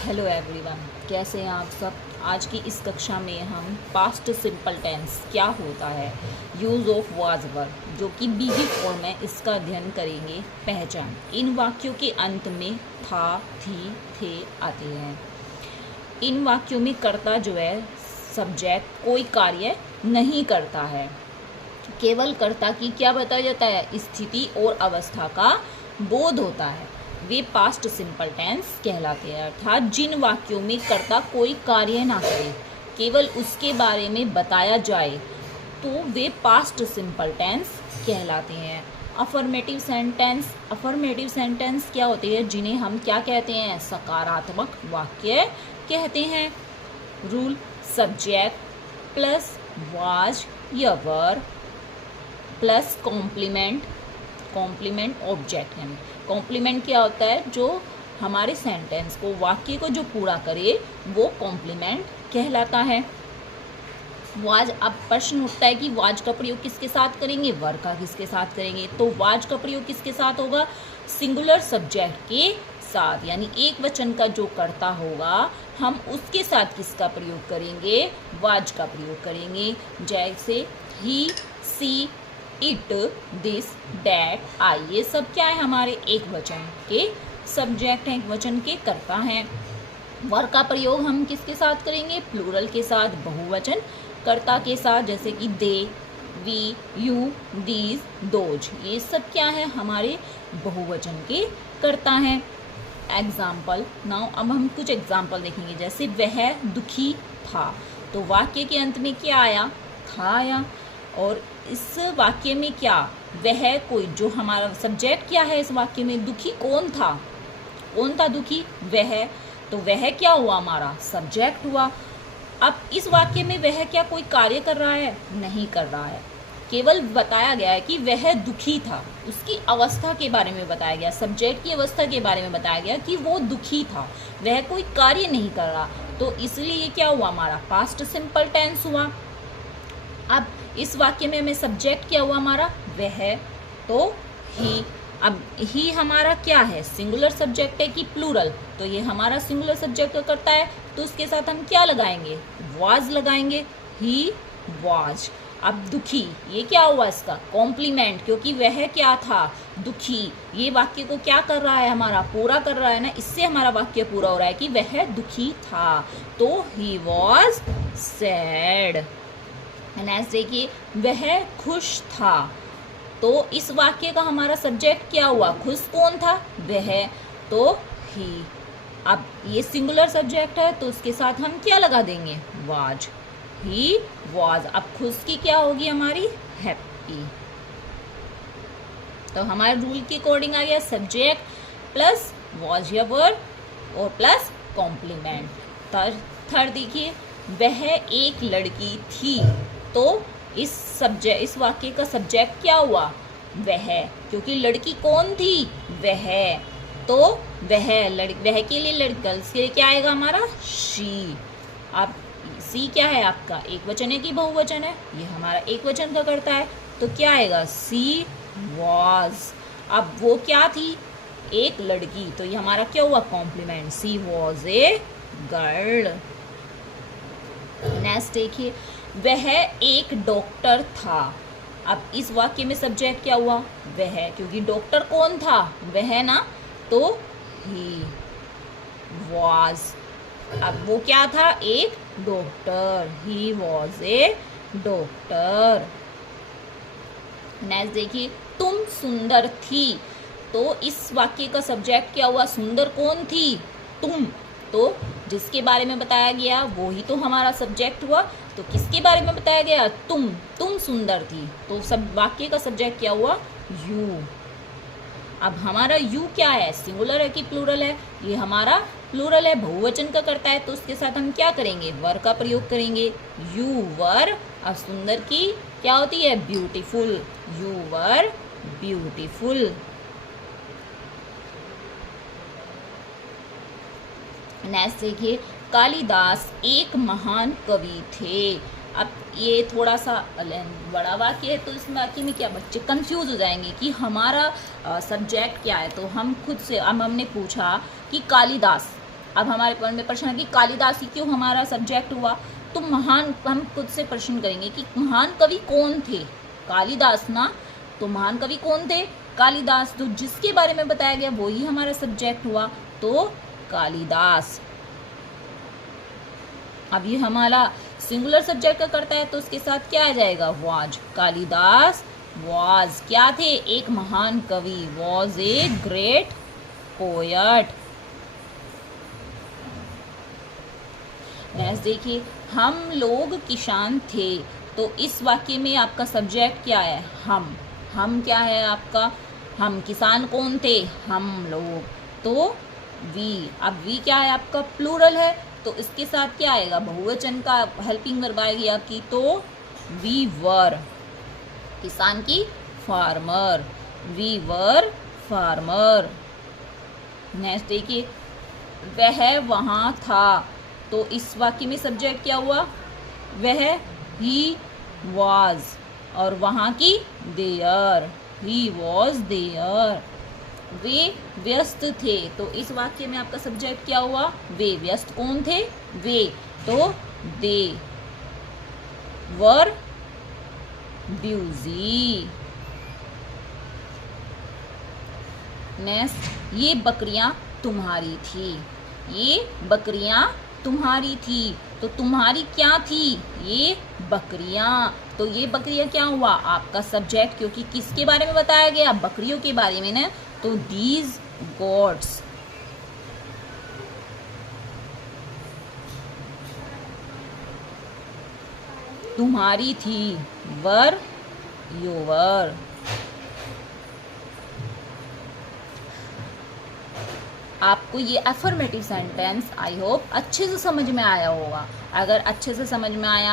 Hello everyone, कैसे हैं आप सब। आज की इस कक्षा में हम पास्ट सिंपल टेंस क्या होता है, यूज़ ऑफ वाज वर्ब जो कि बीवी फॉर्म है, इसका अध्ययन करेंगे। पहचान, इन वाक्यों के अंत में था, थी, थे आते हैं। इन वाक्यों में कर्ता जो है सब्जेक्ट कोई कार्य नहीं करता है, केवल कर्ता की क्या बताया जाता है, स्थिति और अवस्था का बोध होता है। वे पास्ट सिंपल टेंस कहलाते हैं, अर्थात जिन वाक्यों में कर्ता कोई कार्य ना करे, केवल उसके बारे में बताया जाए तो वे पास्ट सिंपल टेंस कहलाते हैं। अफर्मेटिव सेंटेंस क्या होते हैं, जिन्हें हम क्या कहते हैं, सकारात्मक वाक्य कहते हैं। रूल, सब्जेक्ट प्लस वाज या वर प्लस कॉम्प्लीमेंट ऑब्जेक्ट है। कॉम्प्लीमेंट क्या होता है, जो हमारे सेंटेंस को, वाक्य को जो पूरा करे वो कॉम्प्लीमेंट कहलाता है। वाज, अब प्रश्न उठता है कि वाज का प्रयोग किसके साथ करेंगे, वर का किसके साथ करेंगे। तो वाज का प्रयोग किसके साथ होगा, सिंगुलर सब्जेक्ट के साथ, यानी एक वचन का जो कर्ता होगा हम उसके साथ किसका प्रयोग करेंगे, वाज का प्रयोग करेंगे। जैसे ही, सी, इट, दिस, डैट, आई, ये सब क्या है, हमारे एक वचन के सब्जेक्ट हैं, एक वचन के कर्ता हैं। वर का प्रयोग हम किसके साथ करेंगे, प्लूरल के साथ, बहुवचन कर्ता के साथ, जैसे कि दे, वी, यू, दीज, दोज, ये सब क्या है, हमारे बहुवचन के कर्ता हैं। एग्जाम्पल नाउ, अब हम कुछ एग्जाम्पल देखेंगे। जैसे वह दुखी था, तो वाक्य के अंत में क्या आया, था आया। और इस वाक्य में क्या, वह कोई, जो हमारा सब्जेक्ट क्या है इस वाक्य में, दुखी कौन था दुखी, वह, तो वह क्या हुआ, हमारा सब्जेक्ट हुआ। अब इस वाक्य में वह क्या कोई कार्य कर रहा है, नहीं कर रहा है, केवल बताया गया है कि वह दुखी था, उसकी अवस्था के बारे में बताया गया, सब्जेक्ट की अवस्था के बारे में बताया गया कि वो दुखी था, वह कोई कार्य नहीं कर रहा, तो इसलिए ये क्या हुआ, हमारा पास्ट सिंपल टेंस हुआ। अब इस वाक्य में हमें सब्जेक्ट क्या हुआ, हमारा वह, तो ही। अब ही हमारा क्या है, सिंगुलर सब्जेक्ट है कि प्लूरल, तो ये हमारा सिंगुलर सब्जेक्ट करता है, तो उसके साथ हम क्या लगाएंगे, वाज लगाएंगे, ही वाज। अब दुखी, ये क्या हुआ, इसका कॉम्प्लीमेंट, क्योंकि वह क्या था, दुखी, ये वाक्य को क्या कर रहा है, हमारा पूरा कर रहा है ना, इससे हमारा वाक्य पूरा हो रहा है कि वह दुखी था, तो ही वॉज सैड। नेक्स्ट देखिए, वह खुश था, तो इस वाक्य का हमारा सब्जेक्ट क्या हुआ, खुश कौन था, वह, तो ही। अब ये सिंगुलर सब्जेक्ट है, तो उसके साथ हम क्या लगा देंगे, वाज, ही वाज। अब खुश की क्या होगी, हमारी हैप्पी। तो हमारे रूल के अकॉर्डिंग आ गया सब्जेक्ट प्लस वाज या वर्ब और प्लस कॉम्प्लीमेंट। थर्ड देखिए, वह एक लड़की थी, तो इस वाक्य का सब्जेक्ट क्या हुआ, वह, क्योंकि लड़की कौन थी, वह, तो वह के लिए गर्ल्स के लिए क्या आएगा, हमारा शी। अब सी क्या है आपका, एक वचन है कि बहुवचन है, ये हमारा एक वचन का करता है, तो क्या आएगा, सी वॉज। अब वो क्या थी, एक लड़की, तो ये हमारा क्या हुआ, compliment, she was a girl. Next देखिए, वह एक डॉक्टर था, अब इस वाक्य में सब्जेक्ट क्या हुआ, वह, क्योंकि डॉक्टर कौन था, वह ना, तो ही वाज। अब वो क्या था, एक doctor, he was a doctor. Next देखिए, तुम सुंदर थी, तो इस वाक्य का सब्जेक्ट क्या हुआ, सुंदर कौन थी, तुम, तो जिसके बारे में बताया गया वो ही तो हमारा सब्जेक्ट हुआ, तो किसके बारे में बताया गया, तुम सुंदर थी, तो सब वाक्य का सब्जेक्ट क्या हुआ, यू। अब हमारा यू क्या है, सिंगुलर है कि प्लूरल है, ये हमारा प्लूरल है, बहुवचन का करता है, तो उसके साथ हम क्या करेंगे, वर का प्रयोग करेंगे, यू वर। अब सुंदर की क्या होती है, beautiful, you were beautiful. Next देखिए, कालिदास एक महान कवि थे। अब ये थोड़ा सा बड़ा वाक्य है, तो इस वाक्य में क्या बच्चे कंफ्यूज हो जाएंगे कि हमारा सब्जेक्ट क्या है। तो हम खुद से, अब हमने पूछा कि कालिदास, अब हमारे मन में प्रश्न है कि कालिदास ही क्यों हमारा सब्जेक्ट हुआ। तो महान, हम खुद से प्रश्न करेंगे कि महान कवि कौन थे? कालिदास ना। तो महान कवि कौन थे? कालिदास। तो जिसके बारे में बताया गया वो ही हमारा सब्जेक्ट हुआ, तो कालिदास। अब ये हमारा सिंगुलर सब्जेक्ट का करता है, तो उसके साथ क्या आ जाएगा? वाज। कालिदास वाज क्या थे? एक महान कवि। Was a great poet. Next देखिए, हम लोग किसान थे। तो इस वाक्य में आपका सब्जेक्ट क्या है? हम क्या है आपका? हम। किसान कौन थे? हम लोग। तो वी। अब वी क्या है आपका? प्लूरल है, तो इसके साथ क्या आएगा? बहुवचन का हेल्पिंग वर्ब आएगी आपकी, तो वी वर। किसान की farmer. We were farmer. Next देखिए, वह वहाँ था। तो इस वाक्य में सब्जेक्ट क्या हुआ? वह, ही वाज, और वहाँ की देयर। He was there. वे व्यस्त थे। तो इस वाक्य में आपका सब्जेक्ट क्या हुआ? वे। व्यस्त कौन थे? वे। तो दे वर बिजी। नेक्स्ट, ये बकरियां तुम्हारी थी। ये बकरियां तुम्हारी थी। तो तुम्हारी क्या थी? ये बकरियां। तो ये बकरियां क्या हुआ? आपका सब्जेक्ट, क्योंकि किसके बारे में बताया गया? बकरियों के बारे में ना। तो दीज गॉड्स। तुम्हारी थी। वर योवर। आपको ये अफर्मेटिव सेंटेंस आई होप अच्छे से समझ में आया होगा। अगर अच्छे से समझ में आया